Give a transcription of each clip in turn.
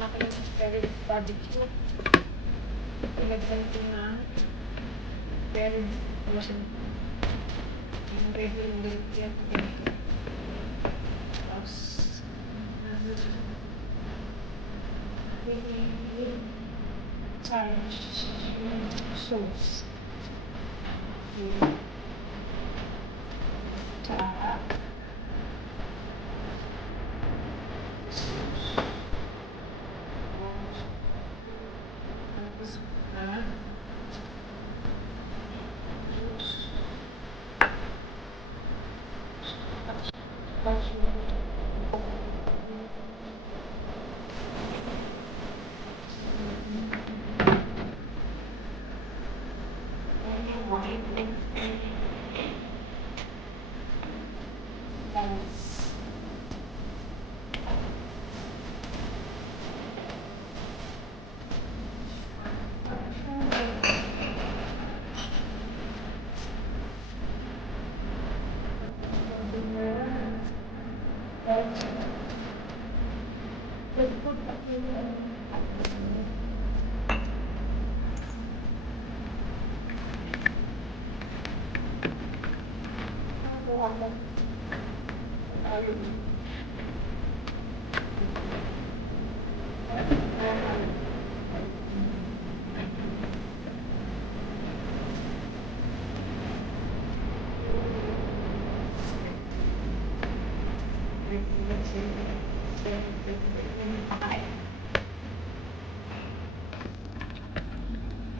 natin yung spare barbecue. Ilagyan ko na spare lotion. Yung regular ingredient ganito. Tapos sauce.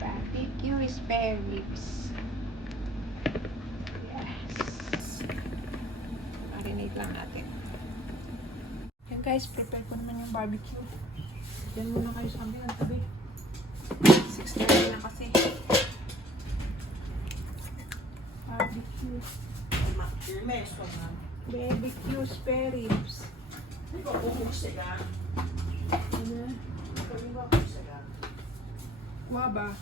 Barbecue spare ribs. Yes. Marinate lang natin. Yan guys, prepare ko naman yung barbecue. Yan muna kayo sa amin ang tabi. 6:30 na kasi. Barbecue. Barbecue spare ribs. Guava.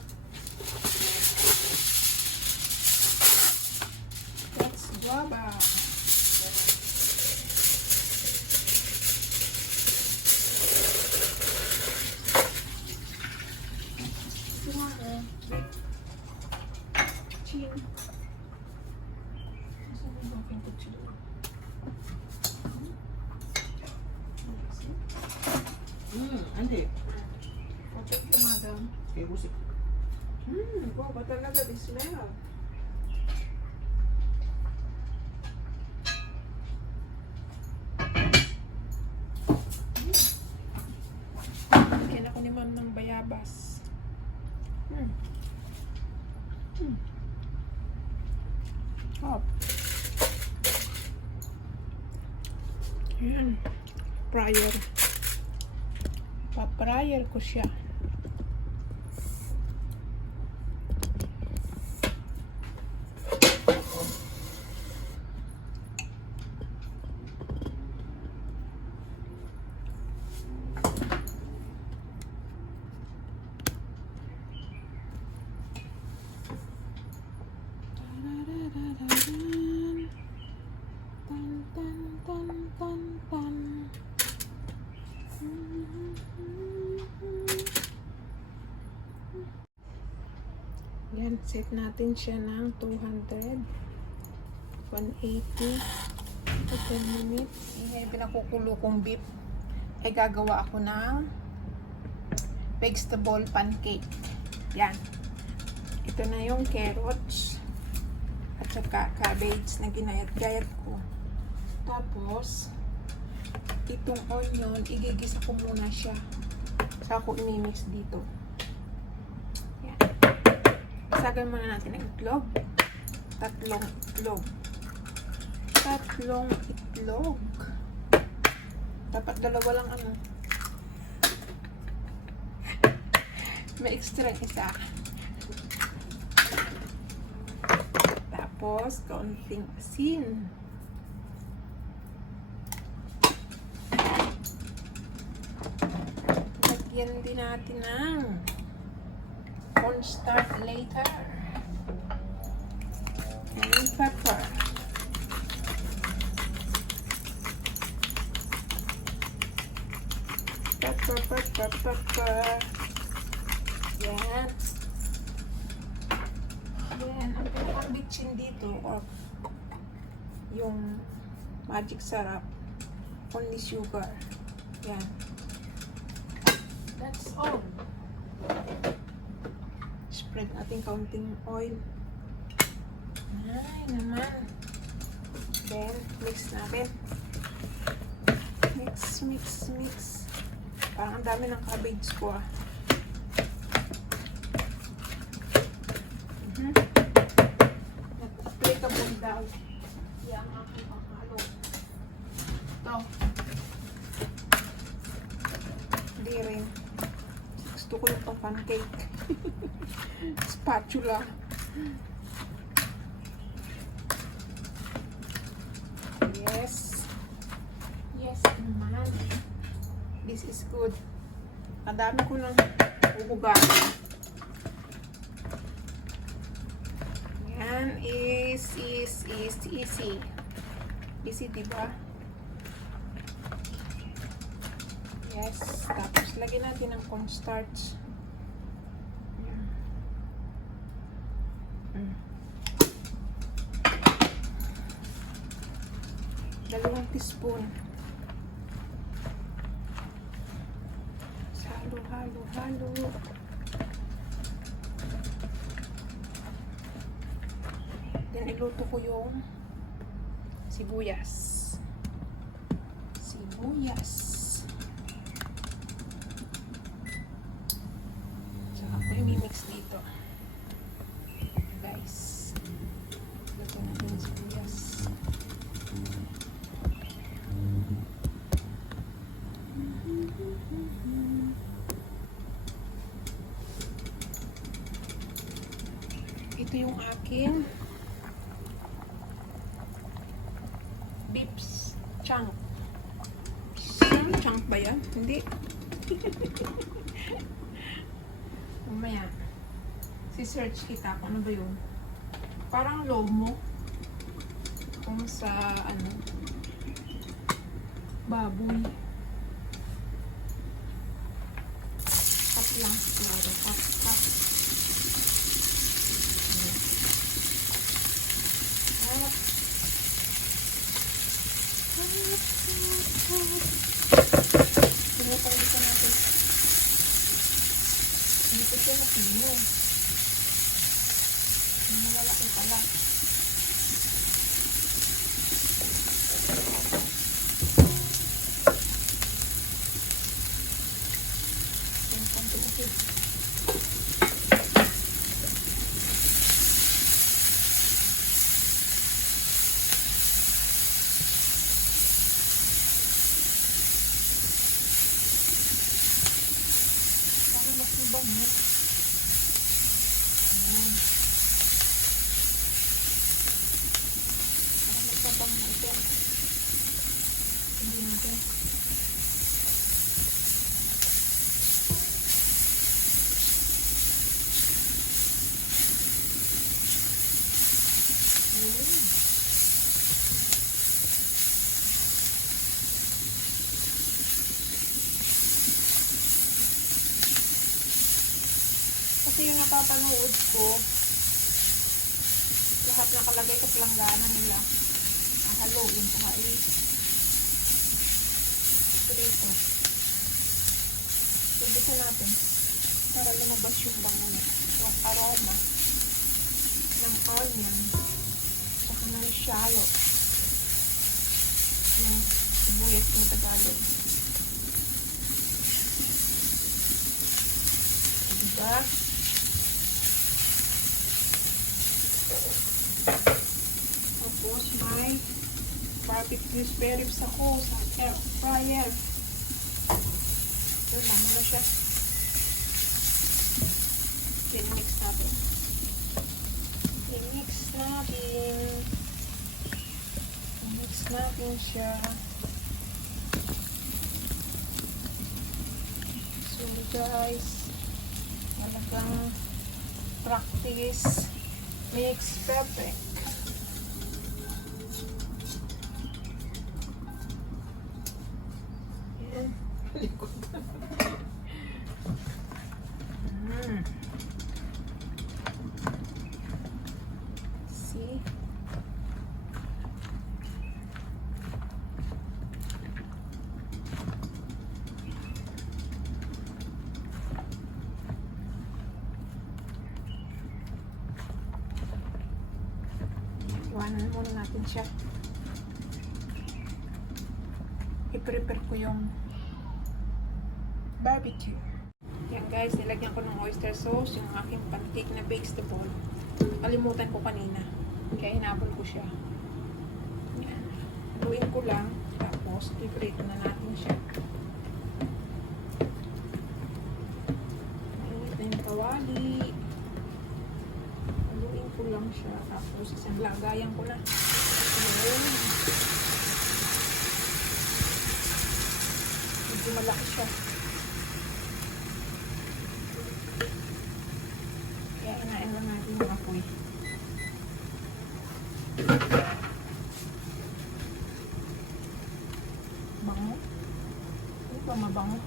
That's guava. Chin. Andi. Check the madam. Kaya busik. Guava talaga, the smell. Kaya ako ni ma'am ng bayabas. Hop. Ayan. Fryer. Pa-fryer ko siya. Yan, set natin siya ng 200, 180, 10 minutes. Ngayon, pinakukulo kong beef. Ay gagawa ako ng vegetable pancake. Yan. Ito na yung carrots at saka cabbage na ginayat-gayat ko. Tapos, itong onion, igigisa ko muna siya. Saka ko imimix dito. Isagan muna natin ang itlog. Tatlong itlog. Dapat dalawa lang ano. May extra isa. Tapos, kaunting asin. Lagyan din natin ng cornstarch later. And pepper. Pepper. Yan. Yan. Ang pinaka-bitchin dito, or yung magic sarap, only sugar. Yan. That's all. Spread natin kaunting oil. Ay, naman. Then, mix natin. Mix. Parang ang dami ng cabbage ko ah. Applicable daw. Yan ang aking panghalo. Ito. Hindi rin. Gusto ko yung pang pancake. Spatula. Yes naman. This is good. Ang dami ko nang uhugasan. Yan is easy. Easy, diba? Yes. Tapos, lagyan natin ng cornstarch. Dalawang teaspoon. Halo. Then, iluto ko yung sibuyas. Tsaka ko i-mix dito. Guys. Luto natin yung sibuyas. Ito yung aking beef chunk. Chunk ba yan? Hindi. Mamaya. Si-search kita kung ano ba yun. Parang lomo. Kung sa baboy. Tap lang siguro. Tap. Pinutang dito natin. Dito siya na pino. Malalaki pala. Bangus. Ayan. Para magpabang natin. Hindi natin. Kasi yung napapanood ko, lahat nakalagay sa planggana nila. Haluin sa hait. Ito. Tubisan natin para lumabas yung bangus. Yung aroma ng onion. Saka ng shallot. Yung sibuyas ng Tagalog. Diba? Tapos may barbecue spare ribs ako sa air fryer. Yun, lama na siya. I-mix natin. I-mix natin siya. So guys, talagang practice makes perfect. Yan. Mm. See? Iwanan muna natin siya. I-prepare ko yung barbecue. Yan guys, nilagyan ko ng oyster sauce, yung aking pancake na vegetable. Kalimutan ko kanina. Kaya hinabol ko siya. Yan. Haluin ko lang. Tapos, i-prito na natin siya. Mainit na yung kawali. Haluin ko lang siya. Tapos, isang lagayan ko na. Ayan. Medyo malaki siya. Kaya inain lang natin yung apoy. Bango? Hindi ba mabango?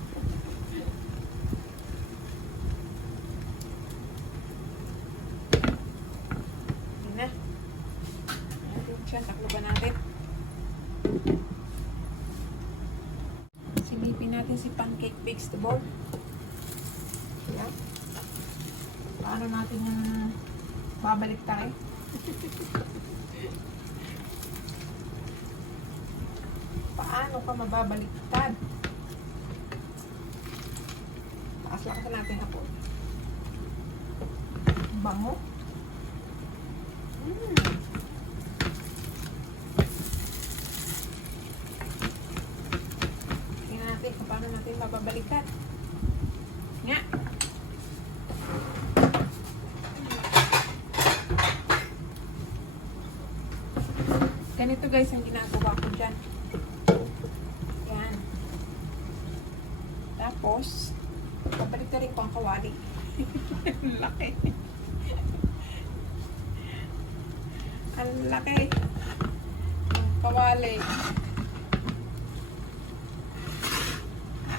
Yan na. Ayan siya. Takloban natin. Silipin natin si pancake vegetable. Yan. Paano natin yung babalik tayo? Paano ka mababaliktad? Taas lang natin hapon. Bango. Tingnan natin kung paano natin mababaliktad. Nga. Ganito guys ang ginagawa ko dyan. Yan. Tapos, babalik na rin ko ang kawali. Ang laki. Ang laki. Ang kawali.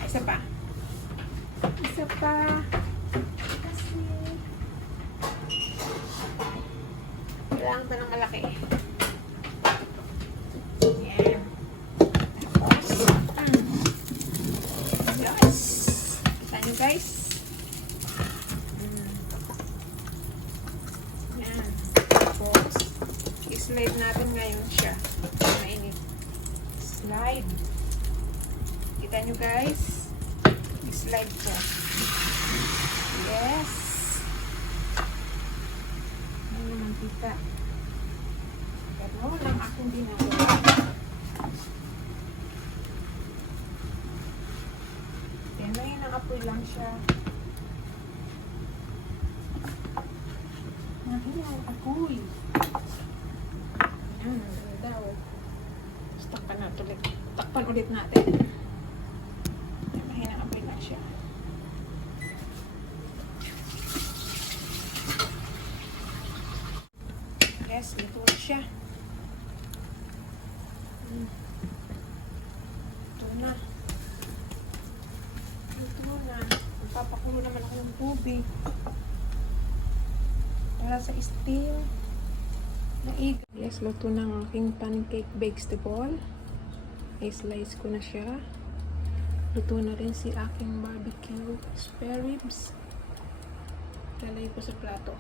Isa pa. Isa pa. Kasi, kailangan pa ng malaki. Guys. Yan. Tapos, i-slide natin ngayon siya. Mainit. Slide. Kita nyo guys? I-slide ko. Yes. Ano naman kita? Pero lang akong ginagawa. Apoy lang siya. Nahiyaw, apoy. Ayan, ang daw. Takpan natin ulit. Takpan ulit natin. Ayan, mahinang apoy lang siya. Yes, ito na siya. Ito na. Papakulo naman ako ng tubig para sa steam na egg. Yes, luto ng aking pancake vegetable. I-slice ko na siya. Luto na rin si aking barbecue spare ribs. Lalagay ko sa plato.